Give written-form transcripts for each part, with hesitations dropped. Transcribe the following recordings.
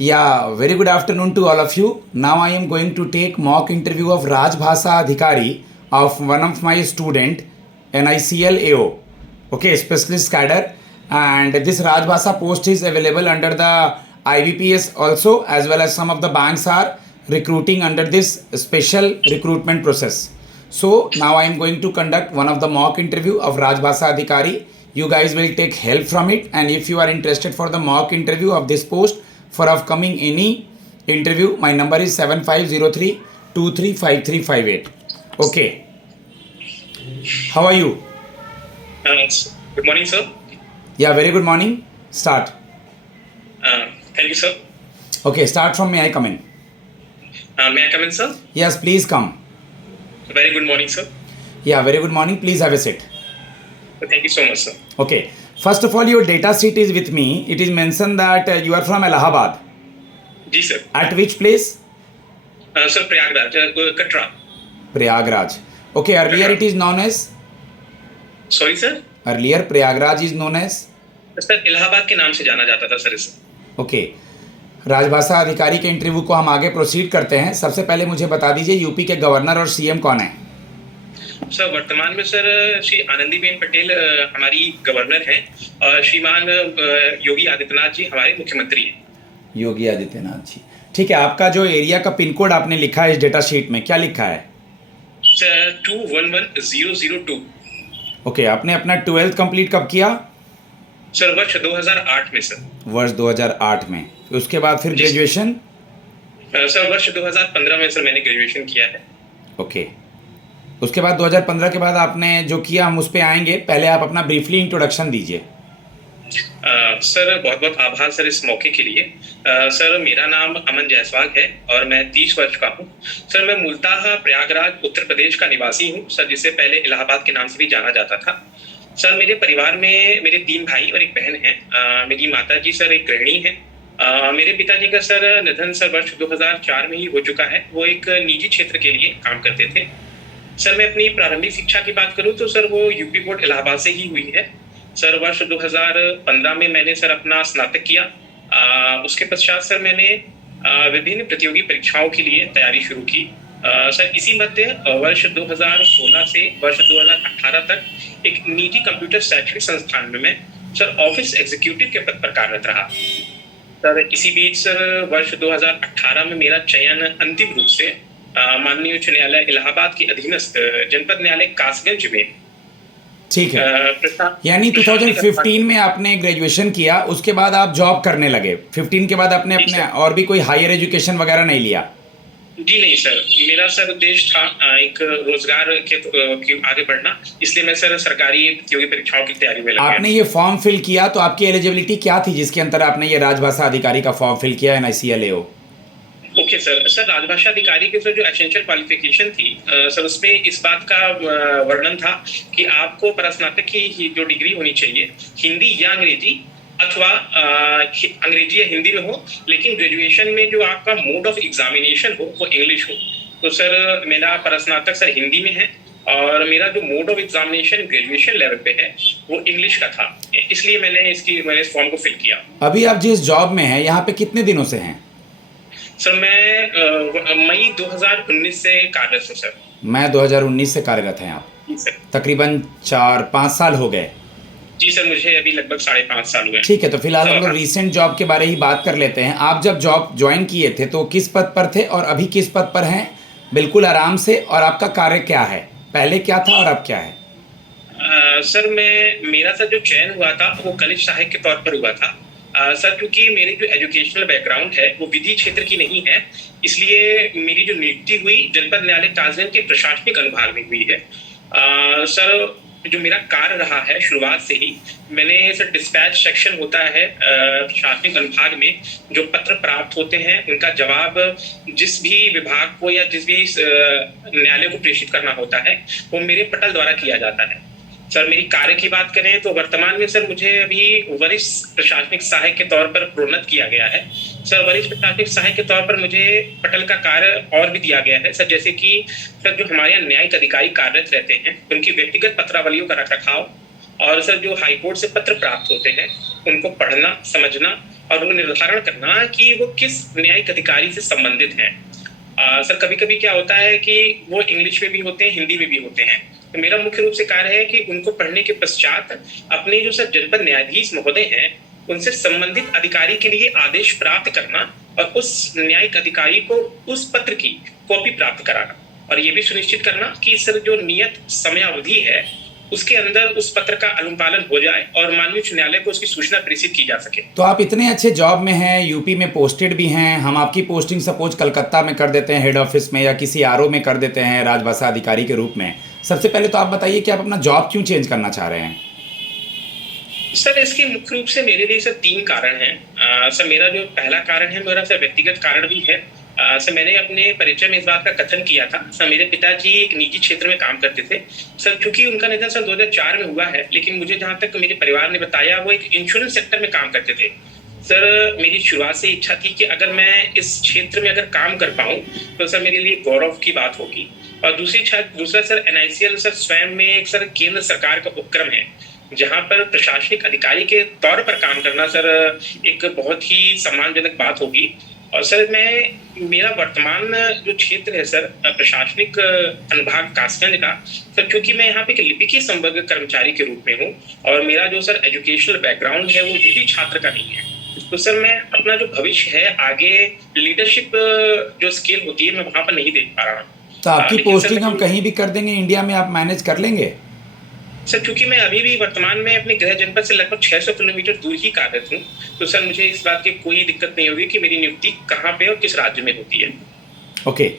Yeah, very good afternoon to all of you. Now I am going to take mock interview of Rajbhasa Adhikari of one of my student, NICL AO. Okay, specialist cadre. And this Rajbhasa post is available under the IBPS also, as well as some of the banks are recruiting under this special recruitment process. So now I am going to conduct one of the mock interview of Rajbhasa Adhikari. You guys will take help from it, and if you are interested for the mock interview of this post for upcoming any interview, my number is 7503235358. Okay, how are you? Good morning, sir. Yeah, very good morning. Start. Thank you, sir. Okay, start from may I come in? May I come in, sir? Yes, please come. Very good morning, sir. Yeah, very good morning. Please have a seat. Thank you so much, sir. Okay, first of all, your data sheet is with me. It is mentioned that you are from Allahabad. जी sir. At which place? Sir, Prayagraj, Katra. Prayagraj. Okay, earlier it is known as? Sorry, sir. Earlier Prayagraj is known as? Sir, Allahabad के नाम से जाना जाता था sir इसे. Okay, राजभाषा अधिकारी के इंटरव्यू को हम आगे प्रोसीड करते हैं. सबसे पहले मुझे बता दीजिए यूपी के गवर्नर और सीएम कौन है? सर, वर्तमान में सर श्री आनंदीबेन पटेल हमारी गवर्नर हैं और श्रीमान योगी आदित्यनाथ जी हमारे मुख्यमंत्री हैं. योगी आदित्यनाथ जी. ठीक है, आपका जो एरिया का पिन कोड आपने लिखा है इस डेटा शीट में, क्या लिखा है? सर 211002. ओके, आपने अपना 12th कंप्लीट कब किया? सर वर्ष 2008 में सर. वर्ष 2008 में. उसके बाद फिर ग्रेजुएशन? सर वर्ष 2015 में सर मैंने ग्रेजुएशन किया है. ओके, उसके बाद 2015 के बाद आपने जो किया हम उस पर आएंगे. पहले आप अपना ब्रीफली इंट्रोडक्शन दीजिए. सर बहुत बहुत आभार सर इस मौके के लिए. सर मेरा नाम अमन जायसवाल है और मैं 30 वर्ष का हूँ. सर मैं मूलतः प्रयागराज उत्तर प्रदेश का निवासी हूँ सर, जिसे पहले इलाहाबाद के नाम से भी जाना जाता था. सर मेरे परिवार में मेरे 3 भाई और एक बहन है. मेरी माता जी सर एक गृहिणी है. मेरे पिताजी का सर निधन सर वर्ष 2004 में ही हो चुका है. वो एक निजी क्षेत्र के लिए काम करते थे. सर मैं अपनी प्रारंभिक शिक्षा की बात करूँ तो सर वो यूपी बोर्ड इलाहाबाद से ही हुई है. सर वर्ष 2015 में मैंने सर अपना स्नातक किया. उसके पश्चात सर मैंने विभिन्न प्रतियोगी परीक्षाओं के लिए तैयारी शुरू की. सर इसी मध्य वर्ष 2016 से वर्ष 2018 तक एक निजी कंप्यूटर शैक्षणिक संस्थान में मैं सर ऑफिस एग्जीक्यूटिव के पद पर कार्यरत रहा. सर इसी बीच सर वर्ष 2018 में मेरा चयन अंतिम रूप से माननीय उच्च न्यायालय इलाहाबाद के अधीनस्थ जनपद न्यायालय कासगंज में. ठीक है, यानी 2015 में आपने ग्रेजुएशन किया, उसके बाद आप जॉब करने लगे. 15 के बाद आपने अपने और भी कोई हायर एजुकेशन वगैरह नहीं लिया? जी नहीं सर, मेरा सर उद्देश्य था एक रोजगार के आगे बढ़ना, इसलिए मैं सर सरकारी प्रतियोगी परीक्षाओं की तैयारी में लगा. आपने ये फॉर्म फिल किया तो आपकी एलिजिबिलिटी क्या थी जिसके अंदर आपने ये राजभाषा अधिकारी का फॉर्म फिल किया NICL AO? Okay sir. Sir राजभाषा अधिकारी के सर जो एसेंशियल क्वालिफिकेशन थी सर उसमें इस बात का वर्णन था कि आपको परास्नातक की जो डिग्री होनी चाहिए हिंदी या अंग्रेजी अथवा अंग्रेजी या हिंदी में हो, लेकिन ग्रेजुएशन में जो आपका मोड ऑफ एग्जामिनेशन हो वो इंग्लिश हो. तो सर मेरा परास्नातक सर हिंदी में है और मेरा जो mode of examination graduation level पे है वो इंग्लिश का था, इसलिए मैंने इस फॉर्म को फिल किया. अभी आप जिस जॉब में हैं यहाँ पे कितने दिनों से हैं? सर मैं मई 2019 से कार्यरत हूँ सर. मैं 2019 से कार्यरत हैं आप? जी सर. तकरीबन 4-5 साल हो गए? जी सर, मुझे अभी लगभग 5.5 साल हुए. ठीक है, तो फिलहाल हम लोग रिसेंट जॉब के बारे ही बात कर लेते हैं. आप जब जॉब ज्वाइन किए थे तो किस पद पर थे और अभी किस पद पर हैं? बिल्कुल आराम से. और आपका कार्य क्या है, पहले क्या था और अब क्या है? सर मेरा सर जो चयन हुआ था वो कनिष्ठ सहायक के तौर पर हुआ था. सर क्योंकि मेरी जो एजुकेशनल बैकग्राउंड है वो विधि क्षेत्र की नहीं है, इसलिए मेरी जो नियुक्ति हुई जनपद न्यायालय कासगंज के प्रशासनिक अनुभाग में हुई है. सर जो मेरा कार्य रहा है शुरुआत से ही, मैंने सर डिस्पैच सेक्शन होता है प्रशासनिक अनुभाग में, जो पत्र प्राप्त होते हैं उनका जवाब जिस भी विभाग को या जिस भी न्यायालय को प्रेषित करना होता है वो मेरे पटल द्वारा किया जाता है. सर मेरी कार्य की बात करें तो वर्तमान में सर मुझे अभी वरिष्ठ प्रशासनिक सहायक के तौर पर प्रोन्नत किया गया है. सर वरिष्ठ प्रशासनिक सहायक के तौर पर मुझे पटल का कार्य और भी दिया गया है सर, जैसे कि सर जो हमारे यहाँ न्यायिक अधिकारी कार्यरत रहते हैं उनकी व्यक्तिगत पत्रावलियों का रखरखाव, और सर जो हाईकोर्ट से पत्र प्राप्त होते हैं उनको पढ़ना समझना और वो निर्धारण करना कि वो किस न्यायिक अधिकारी से संबंधित हैं। सर कभी कभी क्या होता है कि वो इंग्लिश में भी होते हैं, हिंदी में भी होते हैं। तो मेरा मुख्य रूप से कार्य है कि उनको पढ़ने के पश्चात अपने जो सर जनपद न्यायाधीश महोदय हैं उनसे संबंधित अधिकारी के लिए आदेश प्राप्त करना और उस न्यायिक अधिकारी को उस पत्र की कॉपी प्राप्त कराना, और ये भी सुनिश्चित करना कि सर जो नियत समयावधि है उसके अंदर उस पत्र का अनुपालन हो जाए और माननीय उच्च न्यायालय को उसकी सूचना प्रेषित की जा सके। तो आप इतने अच्छे जॉब में हैं, यूपी में पोस्टेड भी हैं, हम आपकी पोस्टिंग सपोज कलकत्ता में कर देते हैं हेड ऑफिस में, या किसी आरओ में कर देते हैं राजभाषा अधिकारी के रूप में। सबसे पहले तो आप बताइए कि आप अपना जॉब क्यों चेंज करना चाह रहे हैं? सर इसके मुख्य रूप से मेरे लिए सर 3 कारण हैं। सर मेरा जो पहला कारण है, मेरा सर व्यक्तिगत कारण भी है। सर मैंने अपने परिचय में इस बात का कथन किया था। सर मेरे पिताजी एक निजी क्षेत्र में काम करते थे। सर चूंकि उनका निधन सन 2004 में हुआ है, लेकिन मुझे जहाँ तक मेरे परिवार ने बताया वो एक इंश्योरेंस सेक्टर में काम करते थे। सर मेरी शुरुआत से इच्छा थी कि अगर मैं इस क्षेत्र में अगर काम कर पाऊँ तो सर मेरे लिए गौरव की बात होगी। और दूसरा सर NICL सर स्वयं में एक सर केंद्र सरकार का उपक्रम है जहाँ पर प्रशासनिक अधिकारी के तौर पर काम करना सर एक बहुत ही सम्मानजनक बात होगी। और सर मेरा वर्तमान जो क्षेत्र है सर प्रशासनिक अनुभाग कासगंज का, सर क्योंकि मैं यहाँ पे एक लिपिकीय संवर्ग कर्मचारी के रूप में हूँ और मेरा जो सर एजुकेशनल बैकग्राउंड है वो निजी छात्र का नहीं है, तो सर मैं अपना जो भविष्य है आगे लीडरशिप जो स्किल होती है मैं वहाँ पर नहीं देख पा रहा हूँ। तो आपकी लेकिन पोस्टिंग सर हम कहीं भी कर देंगे इंडिया में, आप मैनेज कर लेंगे? सर चूंकि मैं अभी भी वर्तमान में अपने गृह जनपद से लगभग 600 किलोमीटर दूर ही कार्यरत हूँ, तो सर मुझे इस बात की कोई दिक्कत नहीं होगी कि मेरी नियुक्ति कहाँ पे और किस राज्य में होती है। ओके,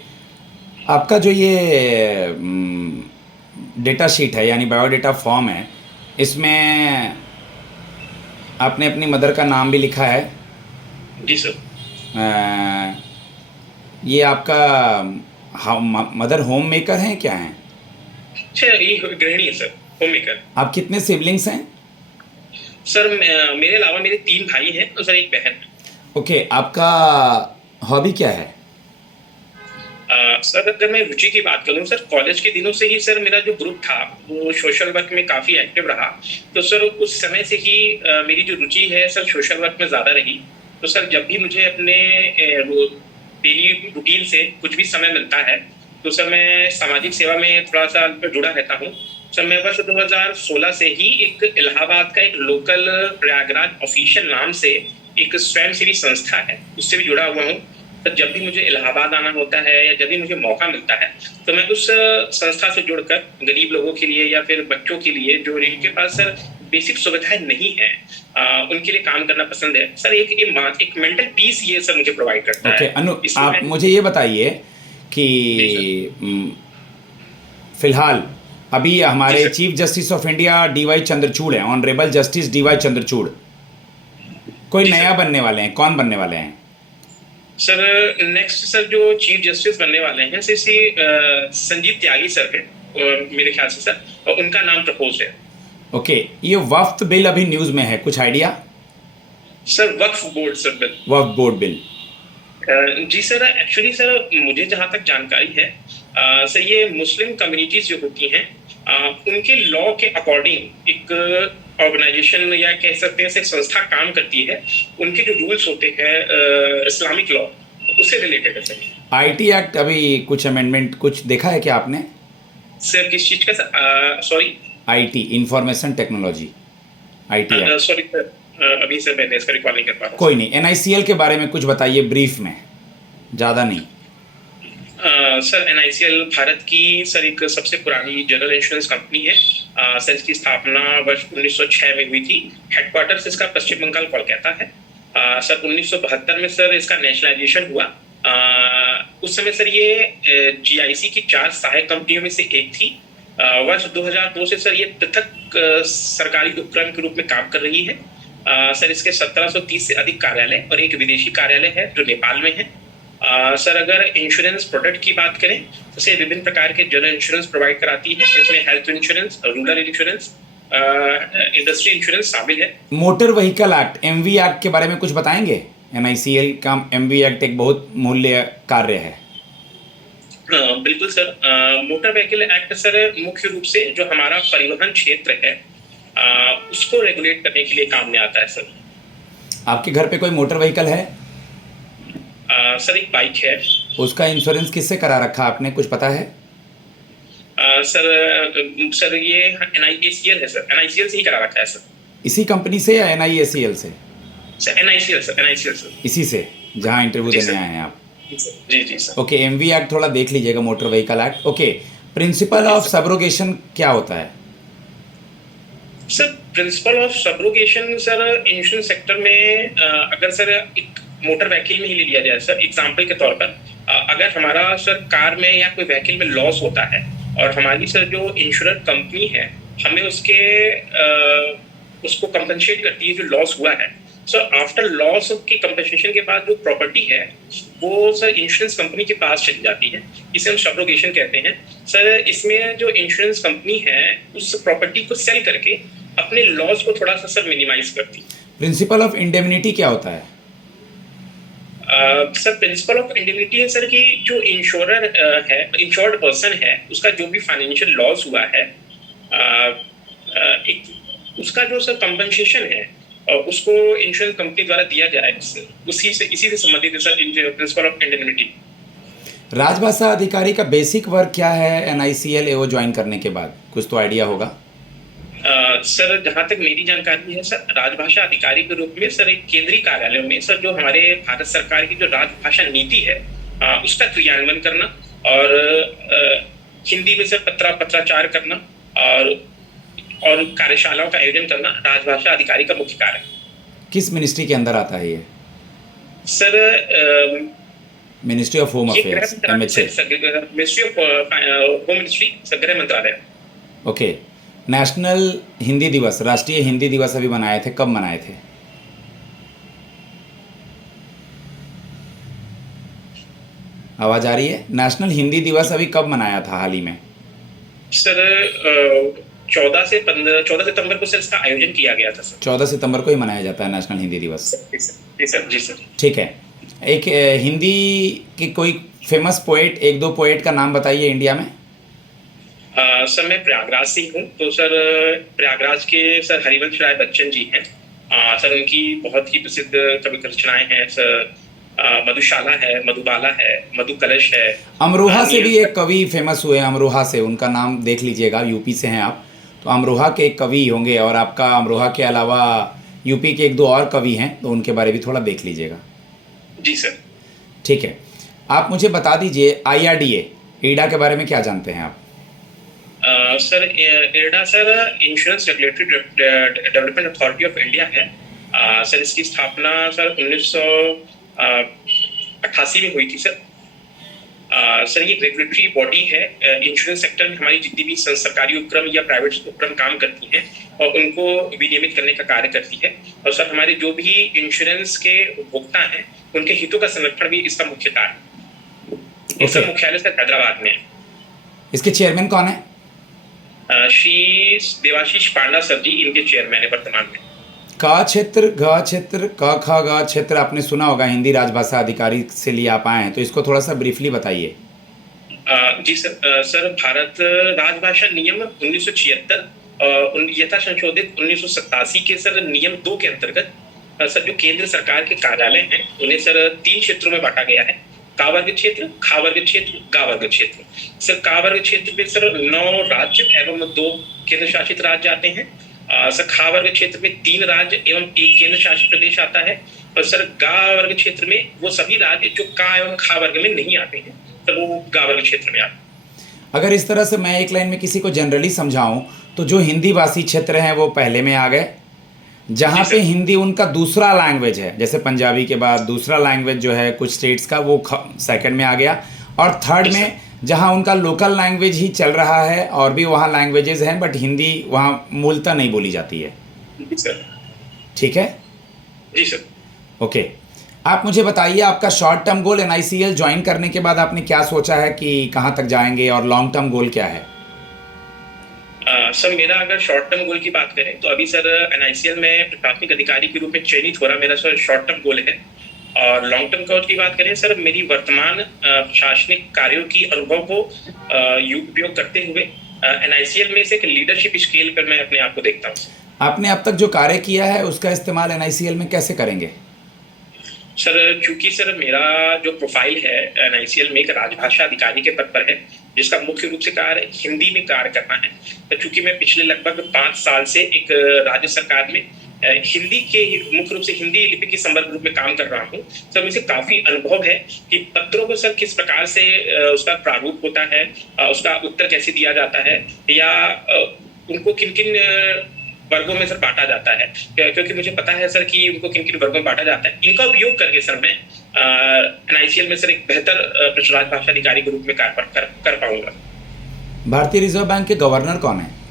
आपका जो ये डेटा शीट है यानी बायोडेटा फॉर्म है, इसमें आपने अपनी मदर का नाम भी लिखा है। जी सर। ये आपका मदर होम मेकर हैं क्या हैं? अच्छा, ये गृहिणी है सर, होम मेकर। आप कितने सिबलिंग्स हैं? सर मेरे अलावा मेरे 3 भाई हैं और सर एक बहन है। ओके, आपका हॉबी क्या है? सर अगर मैं रुचि की बात करूं, सर कॉलेज के दिनों से ही सर मेरा जो ग्रुप था वो सोशल वर्क में काफ़ी एक्टिव रहा। तो सर उस समय से ही मेरी जो रुचि है सर सोशल वर्क में ज़्यादा रही। तो सर जब भी मुझे अपने डेली रूटीन से कुछ भी समय मिलता है तो सर मैं सामाजिक सेवा में थोड़ा सा जुड़ा रहता हूँ। सर मैं वर्ष 2016 से ही एक इलाहाबाद का एक लोकल प्रयागराज ऑफिशियल नाम से एक स्वयंसेवी संस्था है उससे भी जुड़ा हुआ हूँ। तो जब भी मुझे इलाहाबाद आना होता है या जब भी मुझे मौका मिलता है तो मैं उस संस्था से जुड़कर गरीब लोगों के लिए या फिर बच्चों के लिए जो जिनके पास सर बेसिक सुविधाएं नहीं है उनके लिए काम करना पसंद है। सर एक मेंटल पीस ये सर मुझे प्रोवाइड करता है। अनु, आप मुझे ये बताइए कि फिलहाल अभी हमारे chief justice of India DY Chandrachud हैं, ऑनरेबल जस्टिस DY चंद्रचूड़, कोई नया बनने वाले हैं, कौन बनने वाले हैं? सर नेक्स्ट सर जो चीफ जस्टिस बनने वाले हैं श्री संजीत त्यागी सर है मेरे ख्याल से सर, और उनका नाम प्रपोज है। ओके, ये वक्फ बिल अभी न्यूज में है, कुछ आइडिया? सर वक्फ बोर्ड सर बिल। वक्फ बोर्ड बिल जी सर, एक्चुअली सर मुझे जहाँ तक जानकारी है सर ये मुस्लिम कम्युनिटीज जो होती हैं उनके लॉ के अकॉर्डिंग एक ऑर्गेनाइजेशन या कह सकते हैं एक संस्था काम करती है। उनके जो रूल्स होते हैं इस्लामिक लॉ उससे रिलेटेड है सर। IT एक्ट अभी कुछ अमेंडमेंट कुछ देखा है क्या आपने? सर किस चीज का sir? Sorry, IT information technology, IT act. Sorry sir, अभी सर मैंने इसका रिकॉल नहीं कर पा रहा। कोई नहीं, NICL के बारे में कुछ बताइए ब्रीफ में, ज़्यादा नहीं। सर NICL भारत की सर एक सबसे पुरानी जनरल इंश्योरेंस कंपनी है। सर इसकी स्थापना वर्ष 1906 में हुई थी। हेडक्वार्टर्स इसका पश्चिम बंगाल कोलकाता है। सर 1972 में सर इसका नेशनलाइजेशन हुआ। उस समय सर ये GIC की 4 सहायक कंपनियों में से एक थी। वर्ष 2002 से सर ये पृथक सरकारी उपक्रम के रूप में काम कर रही है। सर इसके 1730 से अधिक कार्यालय और एक विदेशी कार्यालय है जो नेपाल में है। सर अगर इंश्योरेंस प्रोडक्ट की बात करें तो से विभिन्न प्रकार के जनरल इंश्योरेंस प्रोवाइड कराती है, जिसमें health insurance, rural insurance, industry insurance शामिल है। Motor vehicle act MV act के बारे में कुछ बताएंगे? NICL का MV एक्ट एक बहुत मूल्य कार्य है। बिल्कुल sir, motor vehicle act sir मुख्य रूप से जो हमारा परिवहन क्षेत्र है उसको रेगुलेट करने के लिए काम में आता है सर। आपके घर पे कोई मोटर व्हीकल है? सर एक बाइक है। उसका इंश्योरेंस किससे करा रखा आपने, कुछ पता है? सर ये NIACL है सर, NICL से ही करा रखा है सर। इसी कंपनी से या NIACL से? Sir NICL sir, NICL sir. इसी से जहाँ इंटरव्यू जी देने सर। आए हैं आप? जी जी सर। ओके, MV एक्ट थोड़ा देख लीजिएगा, motor vehicle act. Okay, principle of subrogation क्या होता है? Sir principle of subrogation sir insurance sector में अगर सर एक मोटर व्हीकल में ही ले लिया जाए सर, एग्जांपल के तौर पर अगर हमारा सर कार में या कोई व्हीकल में लॉस होता है और हमारी सर जो इंश्योरेंस कंपनी है हमें उसको कंपनसेट करती है जो लॉस हुआ है। सर आफ्टर लॉस की कंपनसेशन के बाद जो प्रॉपर्टी है वो सर इंश्योरेंस कंपनी के पास चली जाती है, इसे हम सब्रोगेशन कहते हैं। सर इसमें जो इंश्योरेंस कंपनी है उस प्रॉपर्टी को सेल करके अपने लॉस को थोड़ा सा सर मिनिमाइज करती है। प्रिंसिपल ऑफ इंडेमनिटी क्या होता है? सर प्रिंसिपल ऑफ इंडेमनिटी है सर कि जो इंश्योरर है, इंश्योर्ड पर्सन है, उसका जो भी फाइनेंशियल लॉस हुआ है एक उसका जो सर कंपनसेशन है उसको इंश्योरेंस कंपनी द्वारा दिया जाए, इसी से संबंधित है सर प्रिंसिपल ऑफ इंडेमनिटी। राजभाषा अधिकारी का बेसिक वर्क क्या है NICL AO ज्वाइन करने के बाद, कुछ तो आइडिया होगा? सर जहाँ तक मेरी जानकारी है सर, राजभाषा अधिकारी के रूप में सर एक केंद्रीय कार्यालय में सर जो हमारे भारत सरकार की जो राजभाषा नीति है उसका क्रियान्वयन करना और हिंदी में सर पत्राचार करना और कार्यशालाओं का आयोजन करना राजभाषा अधिकारी का मुख्य कार्य है। किस मिनिस्ट्री के अंदर आता है ये? सर मिनिस्ट्री ऑफ होम ये अफेयर्स, गृह MHA। Ministry of home ministry, गृह मंत्रालय। ओके, नेशनल हिंदी दिवस, राष्ट्रीय हिंदी दिवस अभी मनाए थे, कब मनाए थे? आवाज आ रही है? नेशनल हिंदी दिवस अभी कब मनाया था हाल ही में? सर 14 सितंबर को सर इसका आयोजन किया गया था सर। 14 सितंबर को ही मनाया जाता है नेशनल हिंदी दिवस। जी सर, जी सर। ठीक है, एक हिंदी के कोई फेमस पोएट, एक दो पोएट का नाम बताइए इंडिया में। सर मैं प्रयागराज से हूँ, तो सर प्रयागराज के सर हरिवंश राय बच्चन जी हैं। सर उनकी बहुत ही प्रसिद्ध कविता रचनाएं हैं सर, मधुशाला है, मधुबाला है, मधु कलश है। अमरोहा से भी एक कवि फेमस हुए, अमरोहा से, उनका नाम देख लीजिएगा, यूपी से हैं आप, तो अमरोहा के एक कवि होंगे, और आपका अमरोहा के अलावा यूपी के एक दो और कवि हैं, तो उनके बारे में थोड़ा देख लीजिएगा। जी सर। ठीक है, आप मुझे बता दीजिए IRDA, ईडा के बारे में क्या जानते हैं आप? Sir IRDA sir insurance regulatory development authority of India है। सर इसकी स्थापना सर 1988 में हुई थी सर। सर ये रेगुलेटरी बॉडी है, इंश्योरेंस सेक्टर में हमारी जितनी भी सरकारी उपक्रम या प्राइवेट उपक्रम काम करती हैं और उनको विनियमित करने का कार्य करती है। और सर हमारे जो भी इंश्योरेंस के उपभोक्ता हैं उनके हितों का संरक्षण भी इसका मुख्य कार्य। इसका मुख्यालय सर हैदराबाद में है। इसके चेयरमैन कौन है? श्री देवाशीष पांडा सर जी इनके चेयरमैन है वर्तमान में। का क्षेत्र, ग क्षेत्र, क ख ग क्षेत्र आपने सुना होगा, हिंदी राजभाषा अधिकारी से लिए आप आए हैं, तो इसको थोड़ा सा ब्रीफली बताइए। जी सर। सर भारत राजभाषा नियम 1976 यथा संशोधित 1987 के सर नियम 2 के अंतर्गत सर जो केंद्र सरकार के कार्यालय हैं उन्हें सर 3 क्षेत्रों में बांटा गया है। का वर्ग क्षेत्र, खा वर्ग क्षेत्र, गा वर्ग क्षेत्र। सर का वर्ग क्षेत्र में सर 9 राज्य एवं 2 केंद्र शासित राज्य आते हैं। सर खा वर्ग क्षेत्र में 3 राज्य एवं 1 केंद्र शासित प्रदेश आता है। और सर गा वर्ग क्षेत्र में वो सभी राज्य जो का एवं खा वर्ग में नहीं आते हैं, तो वो गा वर्ग क्षेत्र में आते हैं। अगर इस तरह से मैं एक लाइन में किसी को जनरली समझाऊं, तो जो हिंदी भाषी क्षेत्र हैं वो पहले में आ गए, जहाँ पे हिंदी उनका दूसरा लैंग्वेज है, जैसे पंजाबी के बाद दूसरा लैंग्वेज जो है कुछ स्टेट्स का, वो सेकंड में आ गया, और थर्ड में जहाँ उनका लोकल लैंग्वेज ही चल रहा है और भी वहाँ लैंग्वेजेस हैं बट हिंदी वहाँ मूलतः नहीं बोली जाती है। जी सर। ठीक है जी सर। ओके, आप मुझे बताइए आपका short term goal NICL join करने के बाद आपने क्या सोचा है कि कहाँ तक जाएंगे, और लॉन्ग टर्म गोल क्या है? सर मेरा अगर शॉर्ट टर्म गोल की बात करें तो अभी सर NICL में प्रशासनिक अधिकारी के रूप में चयनित हो रहा मेरा सर शॉर्ट टर्म गोल है। और लॉन्ग टर्म गोल की बात करें सर, मेरी वर्तमान प्रशासनिक कार्यों की अनुभव को उपयोग करते हुए NICL में से एक लीडरशिप स्केल पर मैं अपने आप को देखता हूँ। आपने अब तक जो कार्य किया है उसका इस्तेमाल NICL में कैसे करेंगे? सर चूंकि सर मेरा जो प्रोफाइल है NICL में एक राजभाषा अधिकारी के पद पर है, जिसका मुख्य रूप से कार्य हिंदी में कार्य करना है। तो चूंकि मैं पिछले लगभग 5 साल से एक राज्य सरकार में हिंदी के मुख्य रूप से हिंदी लिपि के संवर्ग रूप में काम कर रहा हूँ, सर मुझे काफी अनुभव है कि पत्रों को सर किस प्रकार से उसका प्रारूप होता है, उसका उत्तर कैसे दिया जाता है, या उनको किन किन वर्गों में सर बांटा जाता है, क्योंकि मुझे पता है सर कि उनको किन किन वर्गों में बांटा जाता है। इनका उपयोग करके सर मैं NICL में सर एक बेहतर राजभाषा अधिकारी के रूप में कार्य कर पाऊंगा। भारतीय रिजर्व बैंक के गवर्नर कौन है?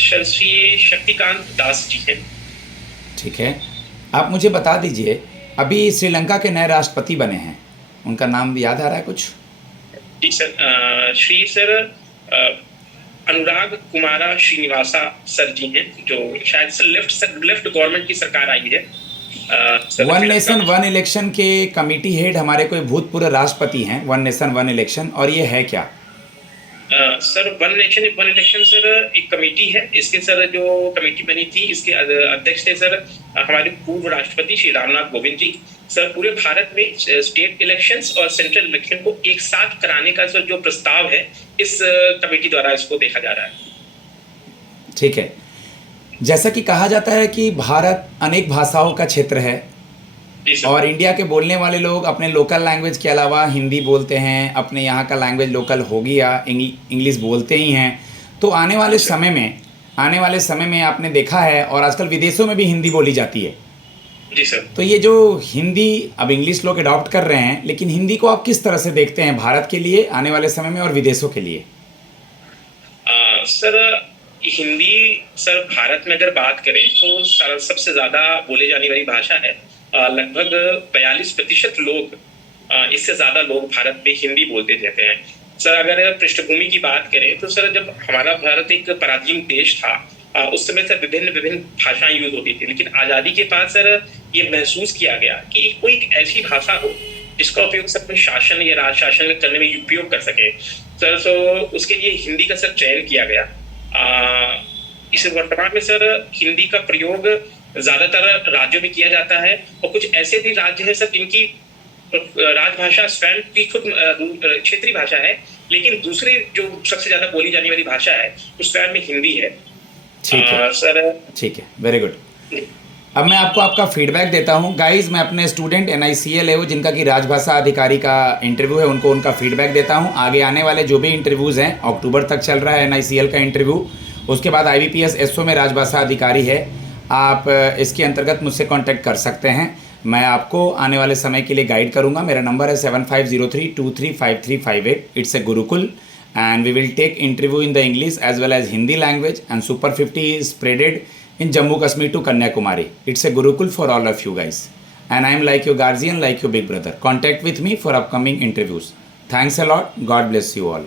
सर श्री शक्तिकांत दास जी हैं। ठीक है, आप मुझे बता दीजिए, अभी श्रीलंका के नए राष्ट्रपति बने हैं, उनका नाम याद आ रहा है कुछ? जी सर, श्री सर अनुराग कुमारा श्रीनिवासा सर जी हैं, जो शायद से लेफ्ट गवर्नमेंट की सरकार आई है। वन नेशन वन इलेक्शन के कमेटी हेड हमारे कोई भूतपूर्व राष्ट्रपति हैं, वन नेशन वन इलेक्शन, और ये है क्या? Sir one nation one election sir एक कमेटी है। इसके सर जो कमेटी बनी थी, इसके अध्यक्ष थे सर हमारे पूर्व राष्ट्रपति श्री रामनाथ कोविंद जी। सर पूरे भारत में स्टेट इलेक्शंस और सेंट्रल इलेक्शन को एक साथ कराने का सर जो प्रस्ताव है, इस कमेटी द्वारा इसको देखा जा रहा है। ठीक है, जैसा कि कहा जाता है कि भारत अनेक भाषाओं का क्षेत्र है और इंडिया के बोलने वाले लोग अपने लोकल लैंग्वेज के अलावा हिंदी बोलते हैं, अपने यहाँ का लैंग्वेज लोकल होगी या इंग्लिश बोलते ही हैं। तो आने वाले समय में आपने देखा है, और आजकल विदेशों में भी हिंदी बोली जाती है। जी सर। तो ये जो हिंदी, अब इंग्लिश लोग अडॉप्ट कर रहे हैं, लेकिन हिंदी को आप किस तरह से देखते हैं भारत के लिए आने वाले समय में और विदेशों के लिए? सर हिंदी सर भारत में अगर बात करें तो सबसे ज़्यादा बोले जाने वाली भाषा है। लगभग 42% लोग, इससे ज़्यादा लोग भारत में हिंदी बोलते रहते हैं। सर अगर पृष्ठभूमि की बात करें तो सर जब हमारा भारत एक पराधीन देश था, उस समय सर विभिन्न भाषाएं यूज होती थी, लेकिन आज़ादी के बाद सर ये महसूस किया गया कि कोई एक ऐसी भाषा हो जिसका उपयोग सब अपने शासन या राज शासन करने में उपयोग कर सके। सर तो उसके लिए हिंदी का सर चयन किया गया। इस वर्तमान में सर हिंदी का प्रयोग ज्यादातर राज्यों में किया जाता है, और कुछ ऐसे भी राज्य हैं सर जिनकी राजभाषा स्वयं की खुद क्षेत्रीय भाषा है, लेकिन दूसरी जो सबसे ज्यादा बोली जाने वाली भाषा है उस स्वयं में हिंदी है। ठीक है सर, ठीक है, वेरी गुड। अब मैं आपको आपका फीडबैक देता हूँ। गाइज, मैं अपने स्टूडेंट NICL AO जिनका कि राजभाषा अधिकारी का इंटरव्यू है, उनको उनका फीडबैक देता हूँ। आगे आने वाले जो भी इंटरव्यूज़ हैं, अक्टूबर तक चल रहा है NICL का इंटरव्यू, उसके बाद IBPS SO में राजभाषा अधिकारी है। आप इसके अंतर्गत मुझसे कांटेक्ट कर सकते हैं। मैं आपको आने वाले समय के लिए गाइड करूँगा। मेरा नंबर है 7503235358। It's a Gurukul and we will take interview in the English as well as Hindi language, and Super 50 is spreaded in Jammu Kashmir to Kanyakumari. It's a Gurukul for all of you guys, and I am like your guardian, like your big brother. Contact with me for upcoming interviews. Thanks a lot. God bless you all.